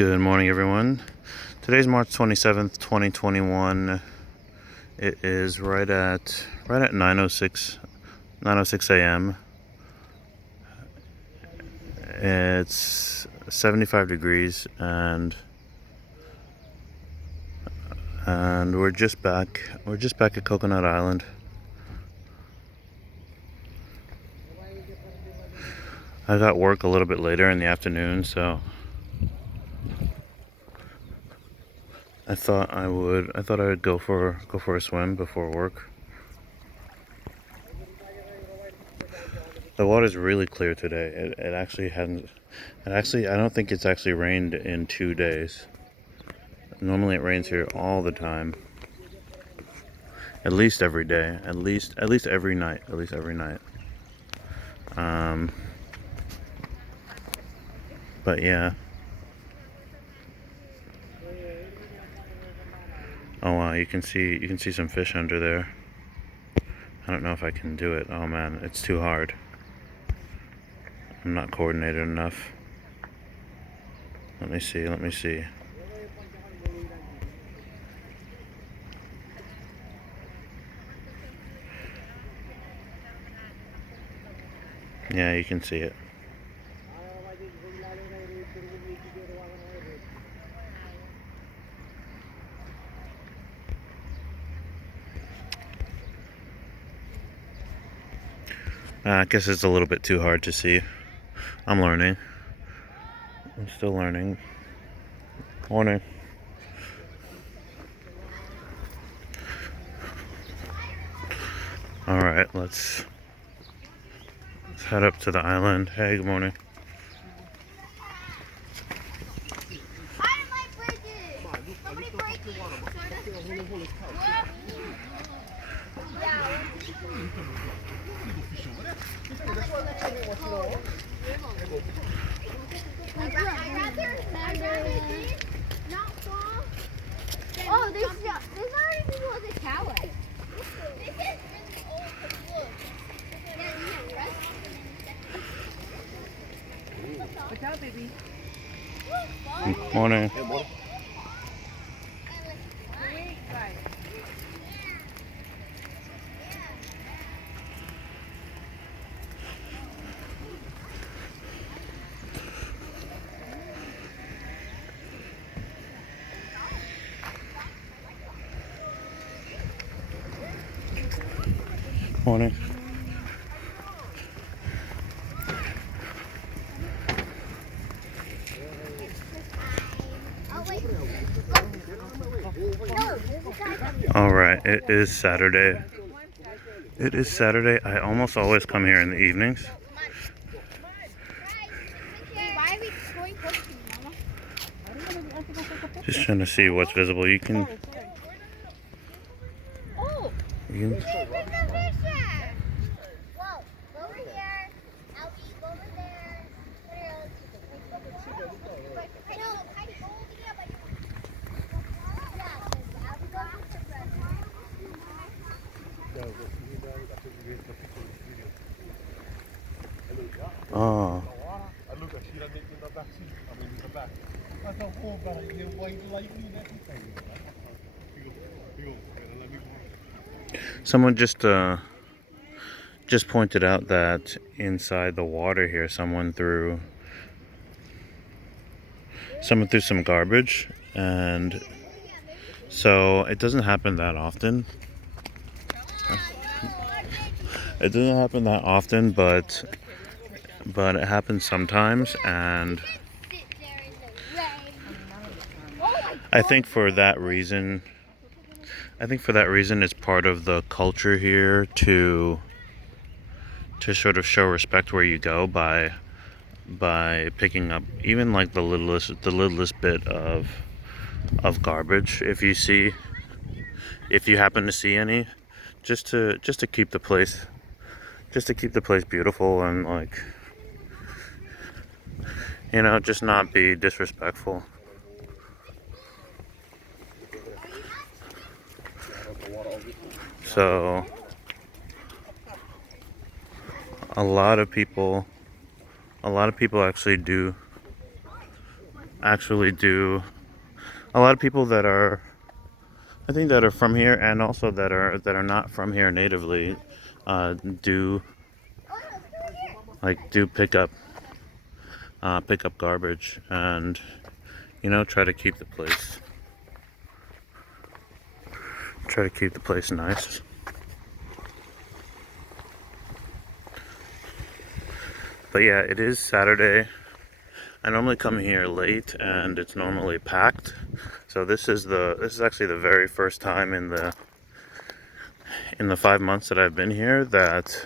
Good morning, everyone. Today's March 27th, 2021. It is right at 9:06 a.m. It's 75 degrees and we're just back at Coconut Island. I got work a little bit later in the afternoon, so I thought I would go for a swim before work. The water's really clear today. It actually hadn't. I don't think it's actually rained in 2 days. Normally it rains here all the time. At least every day. At least every night. But yeah. Oh wow, you can see some fish under there. I don't know if I can do it. Oh man, it's too hard. I'm not coordinated enough. Let me see. Yeah, you can see it. I guess it's a little bit too hard to see. I'm learning. I'm still learning. Morning. Alright, let's head up to the island. Hey, good morning. Oh, there's already people at the tower. This is really old. Look. Watch out, baby. Morning. Morning. All right, it is Saturday. I almost always come here in the evenings. Just trying to see what's visible. You can oh. Someone just pointed out that inside the water here, someone threw some garbage, and so it doesn't happen that often. It doesn't happen that often, but it happens sometimes, and I think for that reason, it's part of the culture here to sort of show respect where you go by picking up even like the littlest bit of garbage if you happen to see any, just to keep the place beautiful and, like, you know, just not be disrespectful. So a lot of people actually do actually do. A lot of people that are, I think, that are from here, and also that are not from here natively, do do pick up garbage, and try to keep the place nice. But yeah, it is Saturday. I normally come here late, and it's normally packed. So this is actually the very first time in the 5 months that I've been here that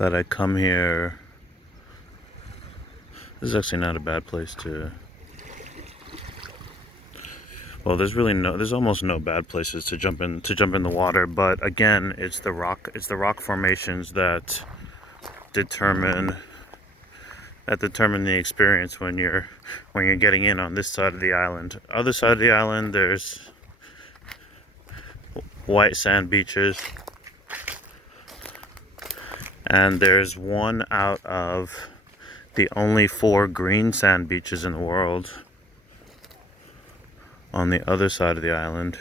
I come here. This is actually not a bad place to. Well, there's almost no bad places to jump in the water, but again, it's the rock formations that determine the experience when you're getting in on this side of the island. Other side of the island, there's white sand beaches, and there's one out of the only 4 green sand beaches in the world on the other side of the island.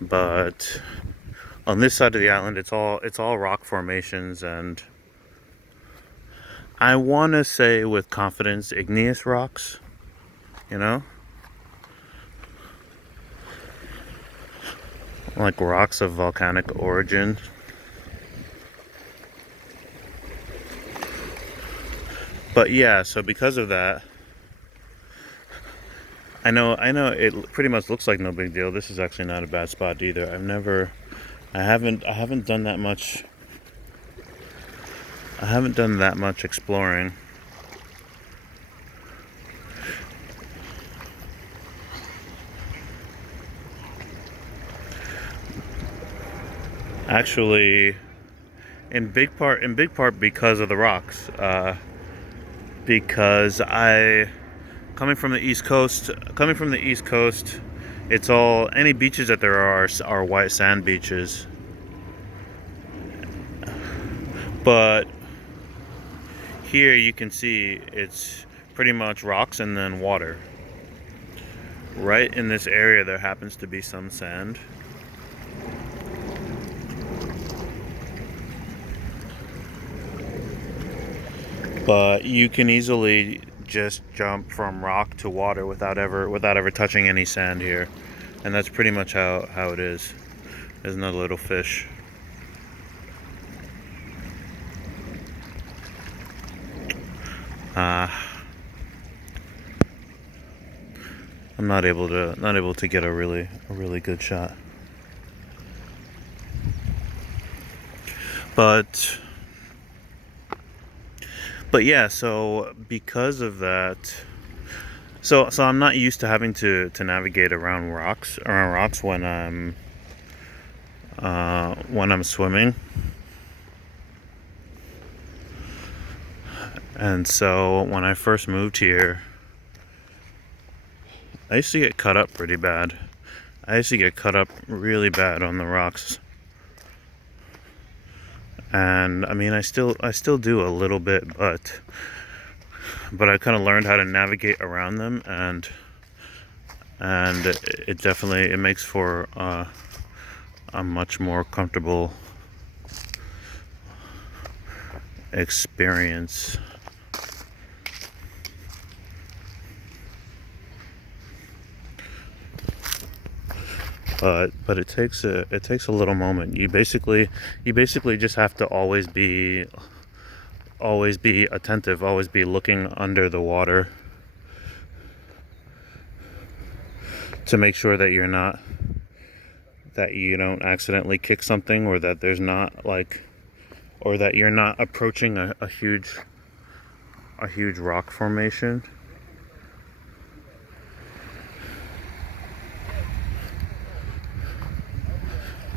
But on this side of the island, it's all rock formations, and I want to say with confidence igneous rocks, like rocks of volcanic origin. But yeah, so because of that, I know it pretty much looks like no big deal. This is actually not a bad spot either. I haven't done that much. I haven't done that much exploring. Actually, in big part because of the rocks. Because coming from the East Coast, it's all, any beaches that there are white sand beaches. But here you can see it's pretty much rocks and then water. Right in this area there happens to be some sand. But you can easily just jump from rock to water without ever touching any sand here. And that's pretty much how it is. There's another little fish. I'm not able to get a really good shot. But yeah, so because of that, so I'm not used to having to navigate around rocks when I'm swimming. And so when I first moved here, I used to get cut up pretty bad. I used to get cut up really bad on the rocks. And I mean, I still do a little bit, but I kind of learned how to navigate around them, and it definitely makes for a much more comfortable experience. But it takes a little moment. You basically just have to always be attentive, always be looking under the water to make sure that you don't accidentally kick something, or that there's not or that you're not approaching a huge rock formation.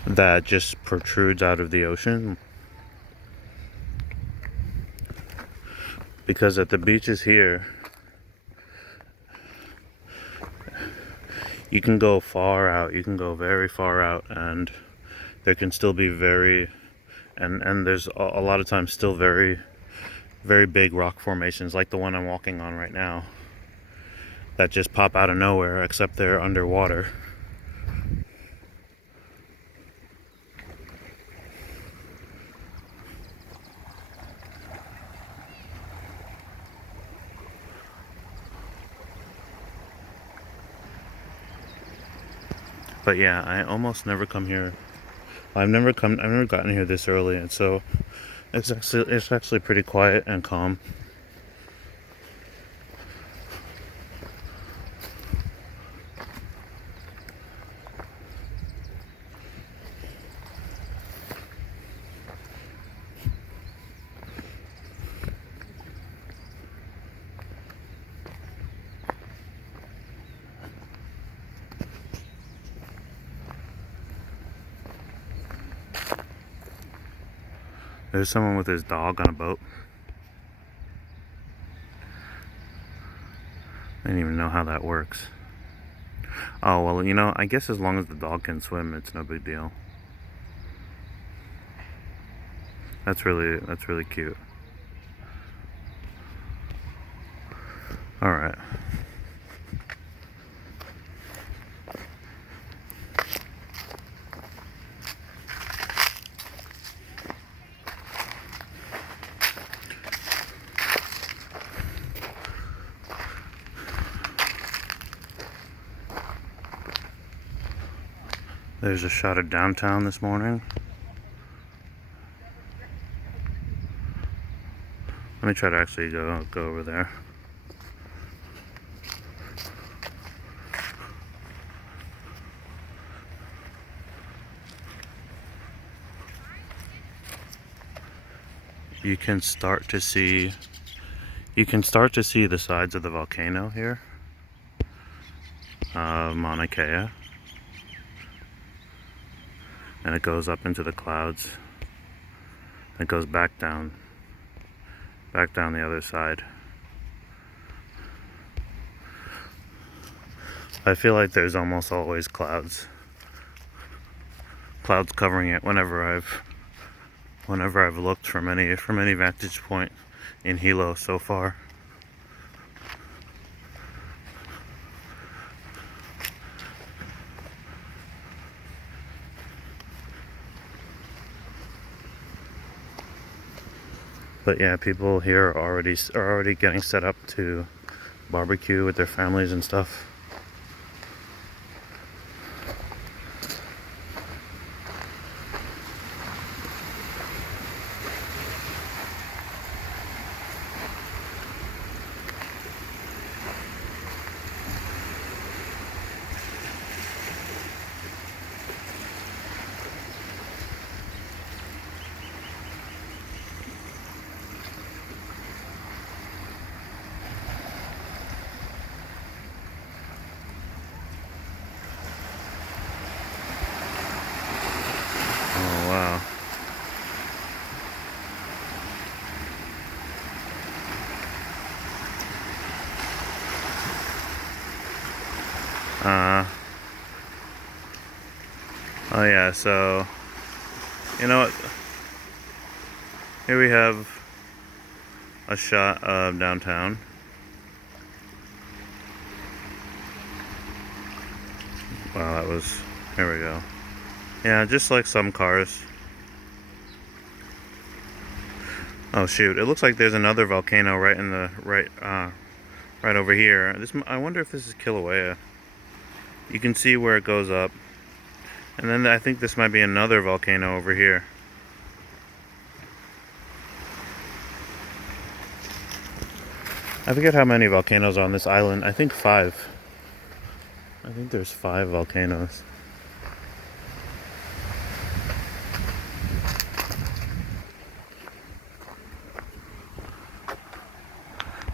That just protrudes out of the ocean. Because at the beaches here, You can go far out. You can go very far out, and there can still be and there's a lot of times still very, very big rock formations like the one I'm walking on right now that just pop out of nowhere, except they're underwater. But yeah, I almost never come here. I've never gotten here this early, and so it's actually pretty quiet and calm. There's someone with his dog on a boat. I didn't even know how that works. Oh, well, you know, I guess as long as the dog can swim, it's no big deal. That's really cute. All right. There's a shot of downtown this morning. Let me try to actually go over there. You can start to see the sides of the volcano here, Mauna Kea, and it goes up into the clouds. It goes back down the other side. I feel like there's almost always clouds covering it whenever I've looked from any vantage point in Hilo so far. But yeah, people here are already getting set up to barbecue with their families and stuff. Oh wow. Oh yeah, so you know what? Here we have a shot of downtown. Wow, here we go. Yeah, just like some cars. Oh shoot, it looks like there's another volcano right in the right over here. I wonder if this is Kilauea. You can see where it goes up. And then I think this might be another volcano over here. I forget how many volcanoes are on this island. I think 5. I think there's 5 volcanoes.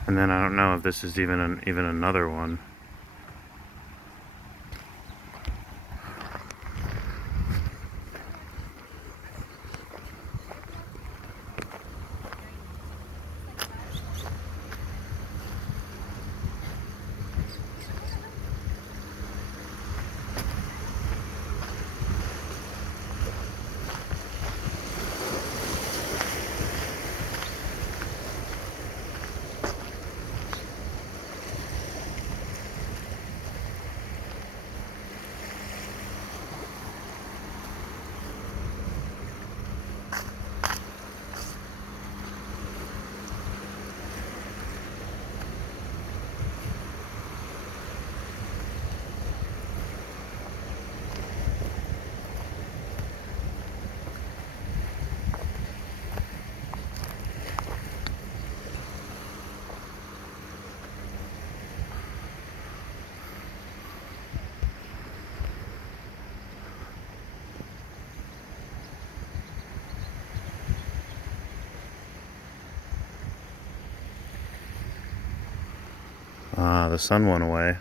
And then I don't know if this is even another one. Ah, the sun went away.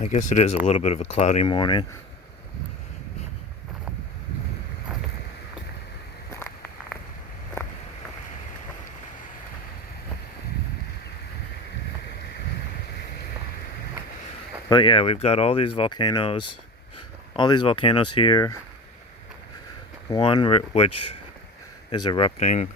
I guess it is a little bit of a cloudy morning. But yeah, we've got all these volcanoes here. One which is erupting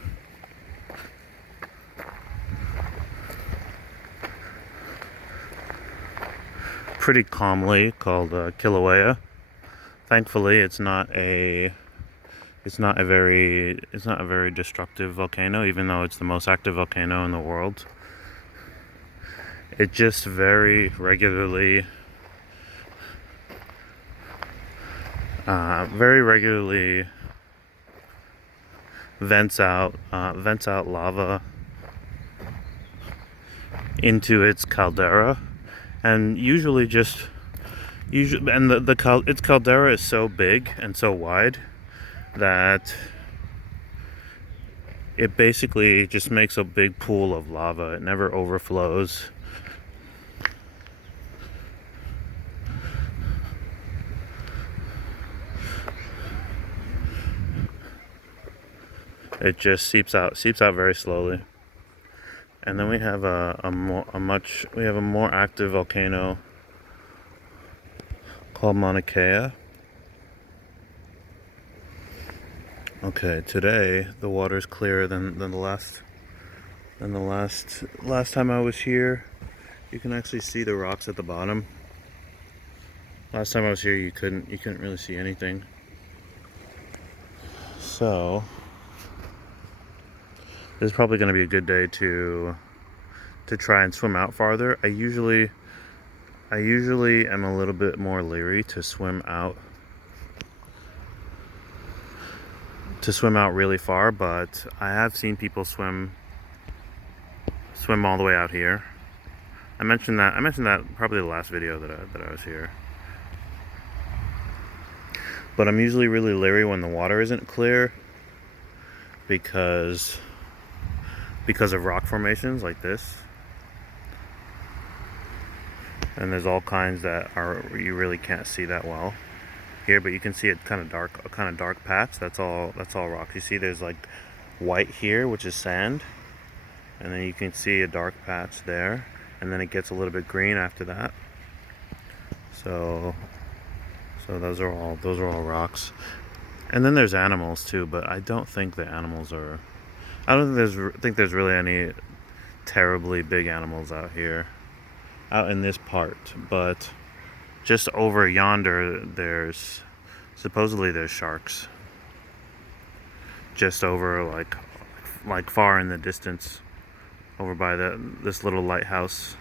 pretty calmly, called Kilauea. Thankfully, it's not a very destructive volcano, even though it's the most active volcano in the world. It just very regularly vents out lava into its caldera, and its caldera is so big and so wide that it basically just makes a big pool of lava. It never overflows. It just seeps out very slowly. And then we have a more active volcano called Mauna Kea. Okay, today the water's clearer than the last time I was here. You can actually see the rocks at the bottom. Last time I was here, you couldn't really see anything. So this is probably going to be a good day to try and swim out farther. I usually am a little bit more leery to swim out really far, but I have seen people swim all the way out here. I mentioned that probably the last video that I was here. But I'm usually really leery when the water isn't clear because of rock formations like this. And there's all kinds that you really can't see that well here, but you can see a kind of dark patch. That's all rock. You see there's like white here, which is sand, and then you can see a dark patch there, and then it gets a little bit green after that. So those are all rocks. And then there's animals too, but I don't think the animals are I don't think there's really any terribly big animals out in this part, but just over yonder there's sharks. Just over like far in the distance, over by this little lighthouse.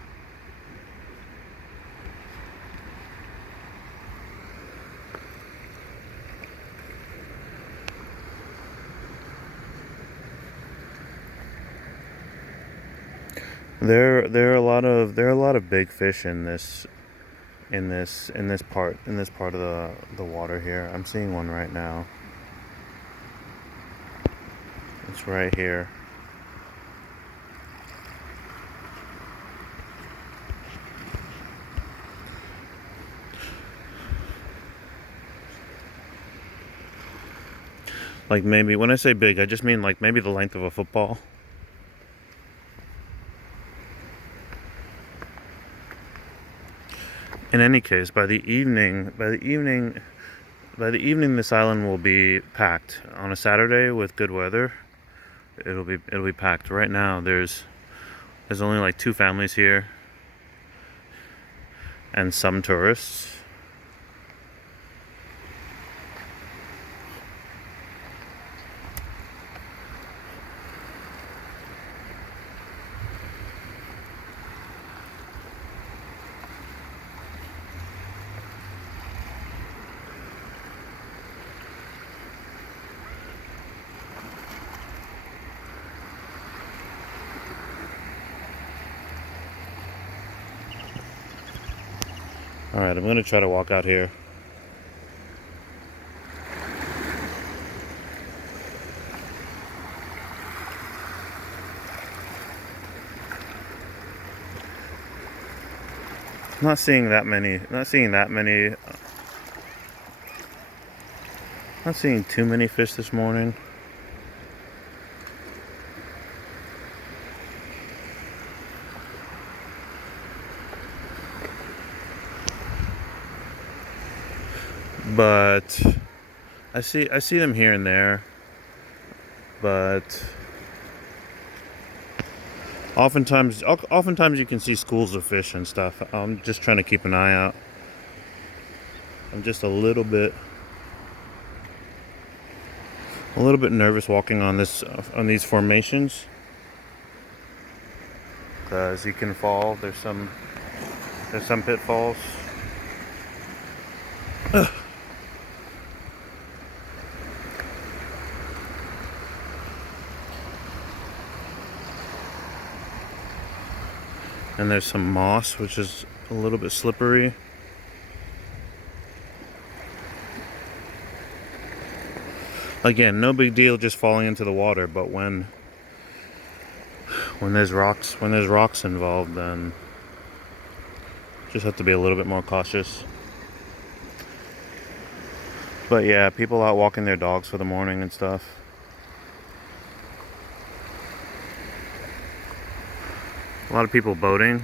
There are a lot of big fish in this part of the water here. I'm seeing one right now. It's right here. Like, maybe when I say big, I just mean like maybe the length of a football. In any case, by the evening, this island will be packed. On a Saturday with good weather, it'll be packed. Right now, there's only like 2 families here, and some tourists. Alright, I'm going to try to walk out here. Not seeing that many. Not seeing that many. Not seeing too many fish this morning. But I see them here and there. But oftentimes you can see schools of fish and stuff. I'm just trying to keep an eye out. I'm just a little bit nervous walking on these formations, because you can fall. There's some pitfalls. Ugh. And there's some moss, which is a little bit slippery. Again, no big deal just falling into the water, but when there's rocks involved, then just have to be a little bit more cautious. But yeah, people out walking their dogs for the morning and stuff. A lot of people boating.